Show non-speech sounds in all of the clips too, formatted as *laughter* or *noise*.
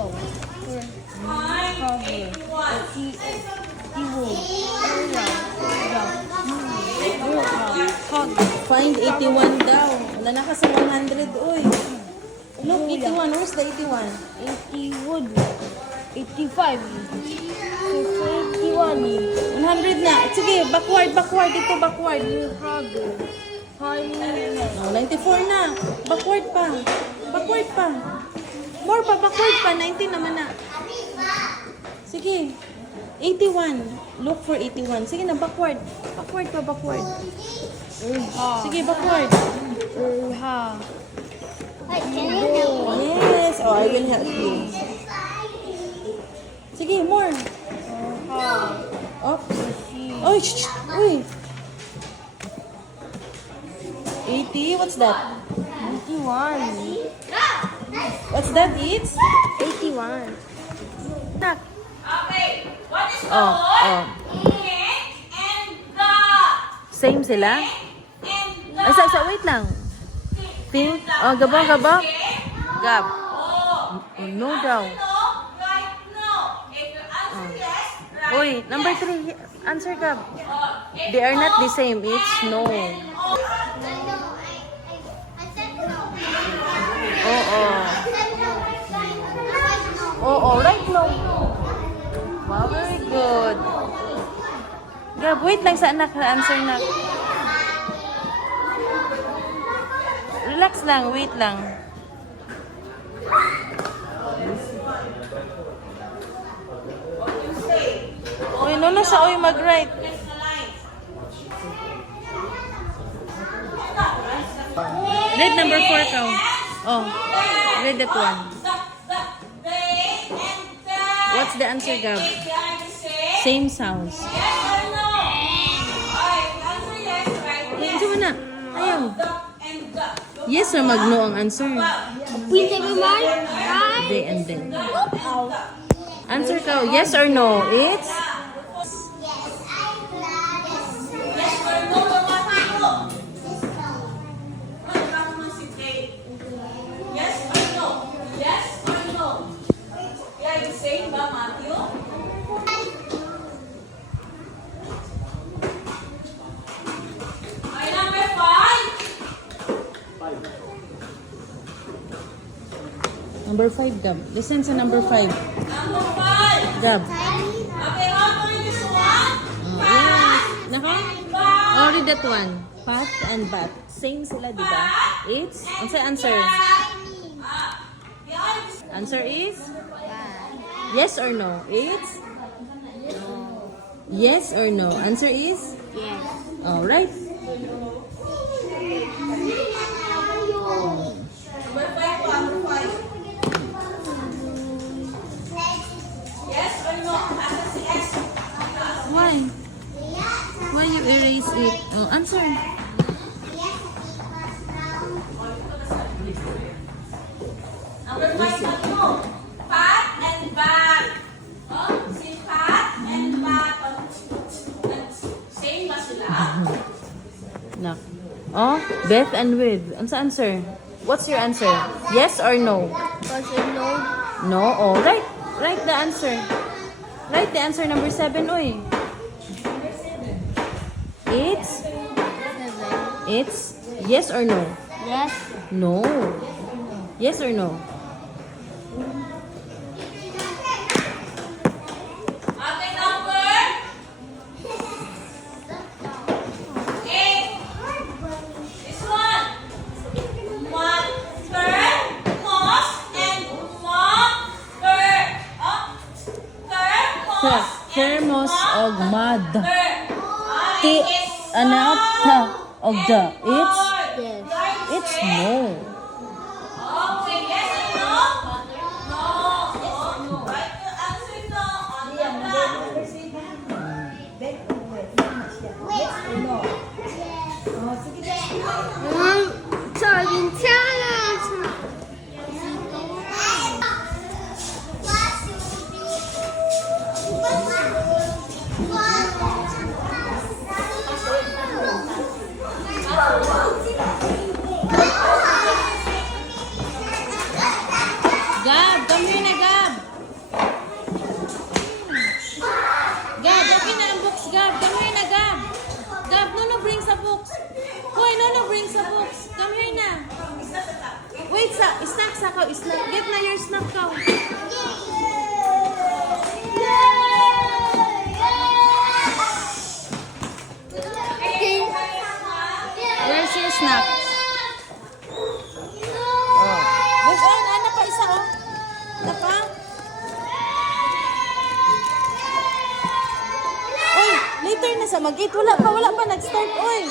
Go. Cover. Iwo. Hog. Find 81 daw. Wala na ka sa 100, oy. Look, 81. Where's the 81? 81. 85. 81. 100 na. Sige, backward, backward. Ito, backward. Hog. Hog. 94 na. Backward pa. Backward pa. More pa, backward pa. 19 naman na. Sige. 81. Look for 81. Sige na, backward. Backward pa, backward. Sige, backward. Urha. Yes. Oh, I will help you. Sige, more. Urha. Oops. Oy, shh, shh. Uy. 80? What's that? 81. What's that? It's? 81. Tak. Okay, what is the Oh, word? oh. Ink and the. Same sila? And the. Ay, sa, sa, wait lang. Pink? Oh, gabong, gabong. Gab. Oh. Oh, no daw. No, right, no. If you answer yes, right. Uy, number three. Answer, Gab. Oh, They are not no, the same. It's no. Oo. Oo, right, no. Wow, very good. Gab, wait lang sa anak na answer na. Relax lang, wait lang. Uy, no na siya, uy, mag-write. Read number four, ka. Oh, read that one. They. What's the answer, Gab? They same, sounds. yes or no? Alright, answer yes, right? Ay, ito mo na. Ayaw. Yes or magno ang answer. With everyone? Right? They and then. Answer ka. Yes or no? It's? Number five, Gab. Listen sa number five. Number five. Gab. Okay, for this one. Oh, yes. Naka? Oh, read that one. Pat and bat. Same sila, di ba? It's? Ano sa answer? Answer is? Yes or no? It's? Yes or no? Answer is? Yes. Alright. It? Oh, answer. Number five, ano? Pat and bat. Oh, si Pat and bat. Oh, Same ba sila? *laughs* Nak. Oh, Beth and with. Ano sa answer? What's your answer? Yes or no? Because you know, No? Oh, right. Write the answer. Write the answer number seven, oy. It's? seven. It's? Yes or no? Yes. No. Yes or no? Okay, number eight. This one. Mother, moss, and mother. Oh, thermos. Thermos og mad. Ther. Ti, ano, ta, og the. It's? Yes. It's no. Gab, come na, Gab. Hmm. Gab, open na ang Gab. Come na, Gab. Gab, Nono brings a books. Hoy, Nono brings a books. Come here na. Wait, sa snack sa ka, snack. Get na your snack ka. Yay! Where's your snack? Move on, ano pa isa oh. Ano pa? Oy, later na sa mag-eat. Wala pa, wala pa. Nag-start, oy.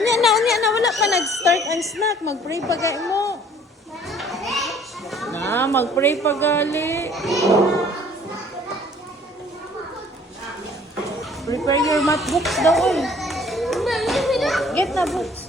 Unya na, unya na. Wala pa nag-start ang snack. Mag-pray pa mo. Na, mag-pray pa gali. Prepare your math books daw, oy. Get na books.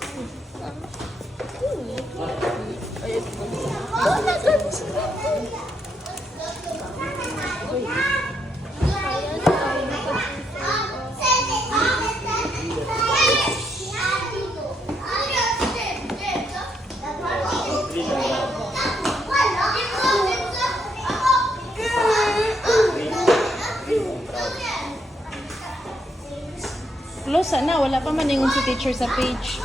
Close na. Wala pa man yung si teacher sa page.